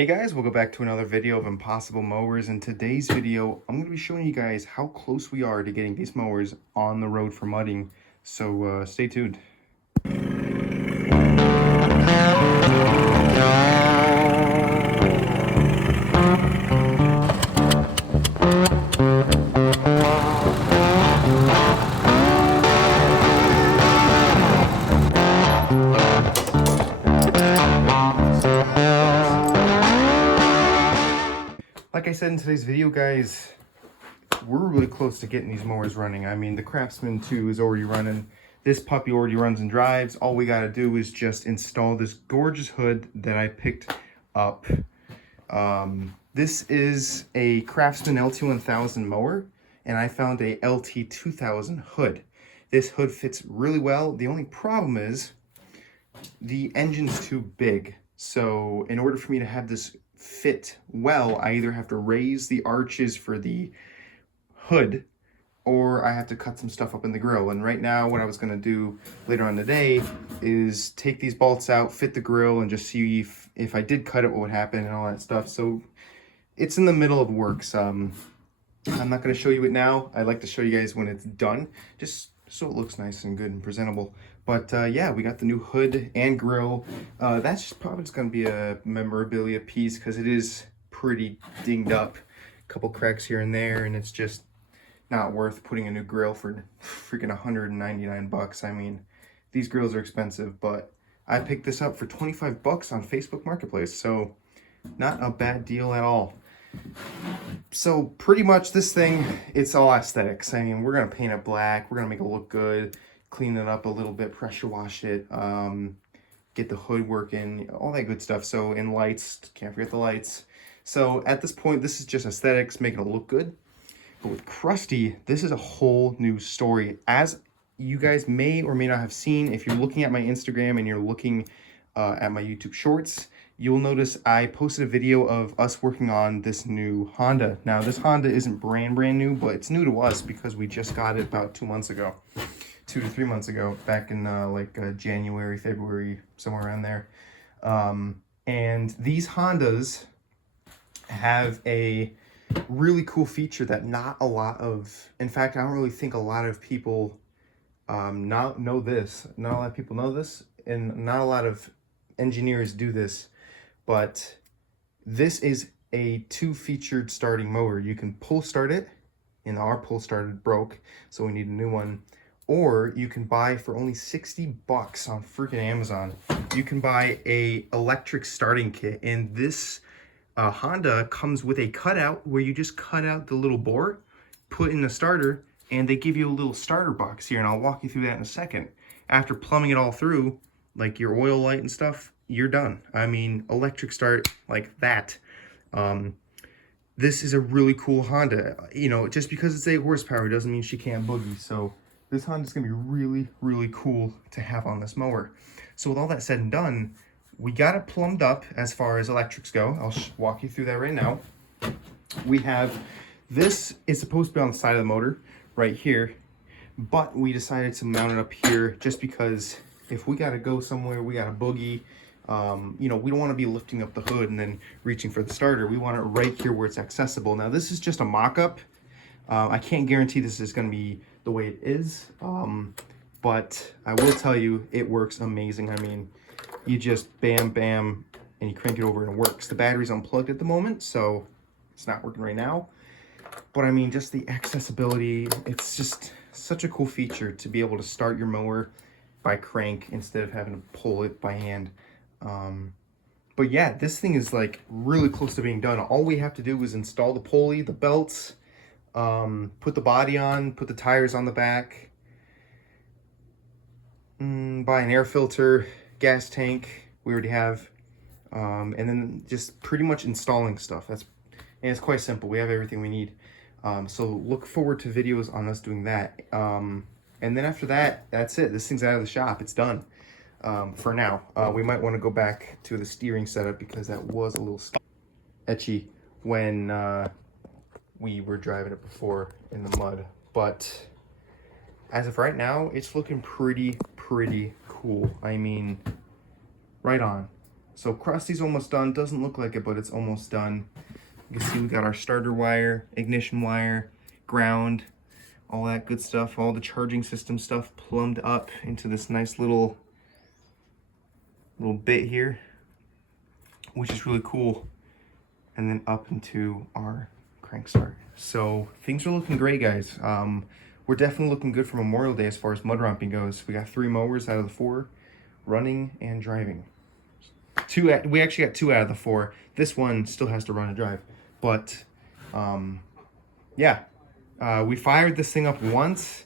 Hey guys, welcome back to another video of Impossible Mowers. In today's video, I'm going to be showing you guys how close we are to getting these mowers on the road for mudding. So stay tuned. Like I said in today's video, guys, we're really close to getting these mowers running. I mean, the Craftsman 2 is already running. This puppy already runs and drives. All we got to do is just install this gorgeous hood that I picked up. This is a Craftsman LT1000 mower, and I found a LT2000 hood. This hood fits really well. The only problem is the engine's too big. So in order for me to have this fit well, I either have to raise the arches for the hood or I have to cut some stuff up in the grill. And right now what I was going to do later on today is take these bolts out, fit the grill, and just see if I did cut it, what would happen and all that stuff. So it's in the middle of works. I'm not going to show you it now. I'd like to show you guys when it's done, just so it looks nice and good and presentable. But yeah, we got the new hood and grill. That's just probably just going to be a memorabilia piece because it is pretty dinged up. A couple cracks here and there, and it's just not worth putting a new grill for freaking 199 bucks. I mean, these grills are expensive, but I picked this up for 25 bucks on Facebook Marketplace, so not a bad deal at all. So pretty much this thing, it's all aesthetics. I mean, we're gonna paint it black, we're gonna make it look good, clean it up a little bit, pressure wash it, get the hood working, all that good stuff. So in lights, can't forget the lights. So at this point, this is just aesthetics, making it look good. But with Crusty, this is a whole new story. As you guys may or may not have seen, if you're looking at my Instagram and you're looking at my YouTube shorts, you'll notice I posted a video of us working on this new Honda. Now, this Honda isn't brand new, but it's new to us because we just got it about 2 months ago. 2 to 3 months ago, back in January, February, somewhere around there. And these Hondas have a really cool feature that not a lot of, in fact, I don't really think a lot of people know this. Not a lot of people know this, and not a lot of engineers do this. But this is a 2-featured starting mower. You can pull start it, and our pull started broke, so we need a new one. Or you can buy for only 60 bucks on freaking Amazon. You can buy a electric starting kit, and this Honda comes with a cutout where you just cut out the little bore, put in the starter, and they give you a little starter box here, and I'll walk you through that in a second. After plumbing it all through, like your oil light and stuff, you're done. I mean, electric start like that. This is a really cool Honda. You know, just because it's 8 horsepower doesn't mean she can't boogie. So this Honda's gonna be really, really cool to have on this mower. So with all that said and done, we got it plumbed up as far as electrics go. I'll walk you through that right now. We have, this is supposed to be on the side of the motor right here, but we decided to mount it up here just because if we got to go somewhere, we got a boogie, you know, we don't want to be lifting up the hood and then reaching for the starter. We want it right here where it's accessible. Now, this is just a mock-up. I can't guarantee this is going to be the way it is, but I will tell you it works amazing. I mean, you just bam, bam, and you crank it over and it works. The battery's unplugged at the moment, so it's not working right now. But I mean, just the accessibility, it's just such a cool feature to be able to start your mower by crank instead of having to pull it by hand. But yeah, this thing is like really close to being done. All we have to do is install the pulley, the belts, put the body on, put the tires on the back, buy an air filter, gas tank we already have, and then just pretty much installing stuff. And it's quite simple. We have everything we need. So look forward to videos on us doing that. And then after that, that's it. This thing's out of the shop. It's done for now. We might want to go back to the steering setup because that was a little etchy when we were driving it before in the mud. But as of right now, it's looking pretty cool. I mean, right on. So Crusty's almost done. Doesn't look like it, but it's almost done. You can see we got our starter wire, ignition wire, ground, all that good stuff, all the charging system stuff plumbed up into this nice little bit here, which is really cool. And then up into our crank start. So things are looking great, guys. We're definitely looking good for Memorial Day as far as mud romping goes. We got 3 mowers out of the 4 running and driving. We actually got 2 out of the 4. This one still has to run and drive. But yeah, we fired this thing up once.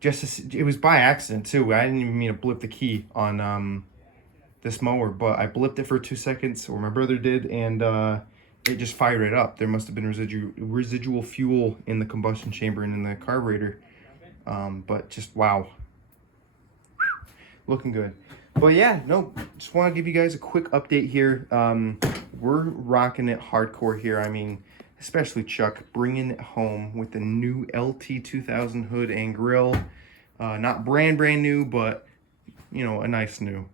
It was by accident too. I didn't even mean to blip the key on this mower, but I blipped it for 2 seconds, or my brother did, and it just fired it up. There must have been residual fuel in the combustion chamber and in the carburetor. But just wow, looking good. But yeah, no, just want to give you guys a quick update here. We're rocking it hardcore here. I mean, especially Chuck, bringing it home with the new LT 2000 hood and grill. Not brand new, but you know, a nice new.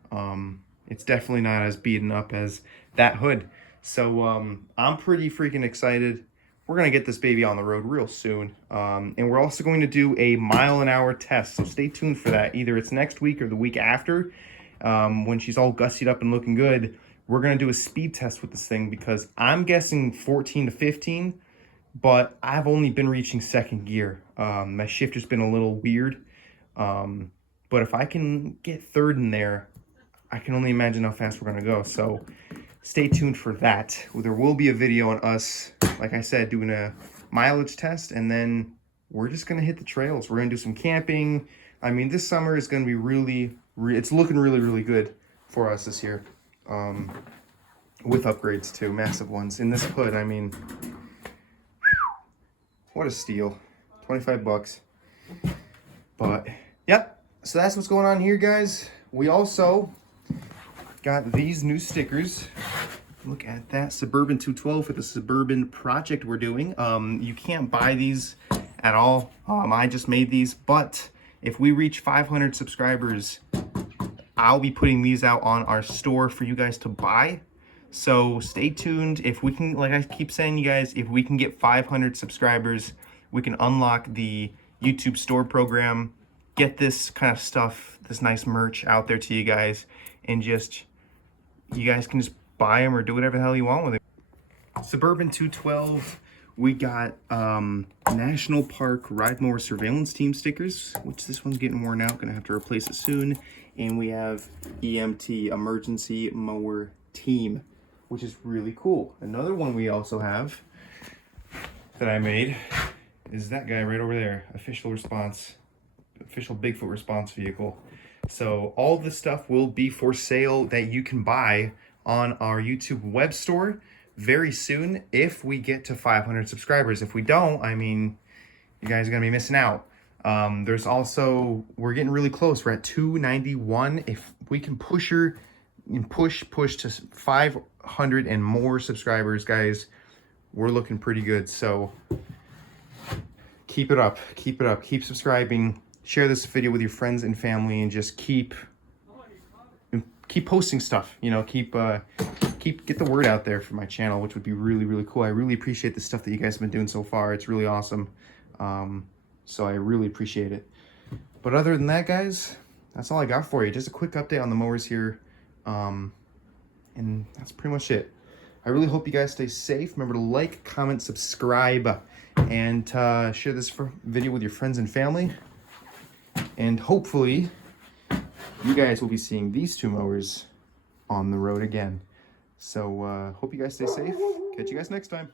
It's definitely not as beaten up as that hood. So I'm pretty freaking excited. We're gonna get this baby on the road real soon. And we're also going to do a mile-an-hour test. So stay tuned for that. Either it's next week or the week after. When she's all gussied up and looking good, we're gonna do a speed test with this thing, because I'm guessing 14 to 15, but I've only been reaching 2nd gear. My shifter's been a little weird, but if I can get 3rd in there, I can only imagine how fast we're gonna go. So stay tuned for that. There will be a video on us, like I said, doing a mileage test, and then we're just gonna hit the trails. We're gonna do some camping. I mean, this summer is gonna be it's looking really good for us this year. With upgrades too, massive ones. In this hood, I mean, what a steal. 25 bucks. But, yep. So that's what's going on here, guys. We also got these new stickers. Look at that, Suburban 212 for the Suburban project we're doing. You can't buy these at all. I just made these, but if we reach 500 subscribers, I'll be putting these out on our store for you guys to buy. So stay tuned. If we can, like I keep saying, you guys, if we can get 500 subscribers, we can unlock the YouTube store program, get this kind of stuff, this nice merch out there to you guys, and just, you guys can just buy them or do whatever the hell you want with it. Suburban 212, we got National Park Ride Mower Surveillance Team stickers, which this one's getting worn out, gonna have to replace it soon. And we have EMT, Emergency Mower Team, which is really cool. Another one we also have that I made is that guy right over there, official Bigfoot response vehicle. So all this stuff will be for sale that you can buy on our YouTube web store very soon if we get to 500 subscribers. If we don't, I mean, you guys are gonna be missing out. There's also, we're getting really close. We're at 291. If we can push to 500 and more subscribers, guys, we're looking pretty good. So keep it up, keep subscribing, share this video with your friends and family, and just keep posting stuff, you know, get the word out there for my channel, which would be really cool. I really appreciate the stuff that you guys have been doing so far. It's really awesome. So I really appreciate it. But other than that, guys, that's all I got for you. Just a quick update on the mowers here. And that's pretty much it. I really hope you guys stay safe. Remember to like, comment, subscribe, and share this video with your friends and family. And hopefully you guys will be seeing these 2 mowers on the road again. So hope you guys stay safe. Catch you guys next time.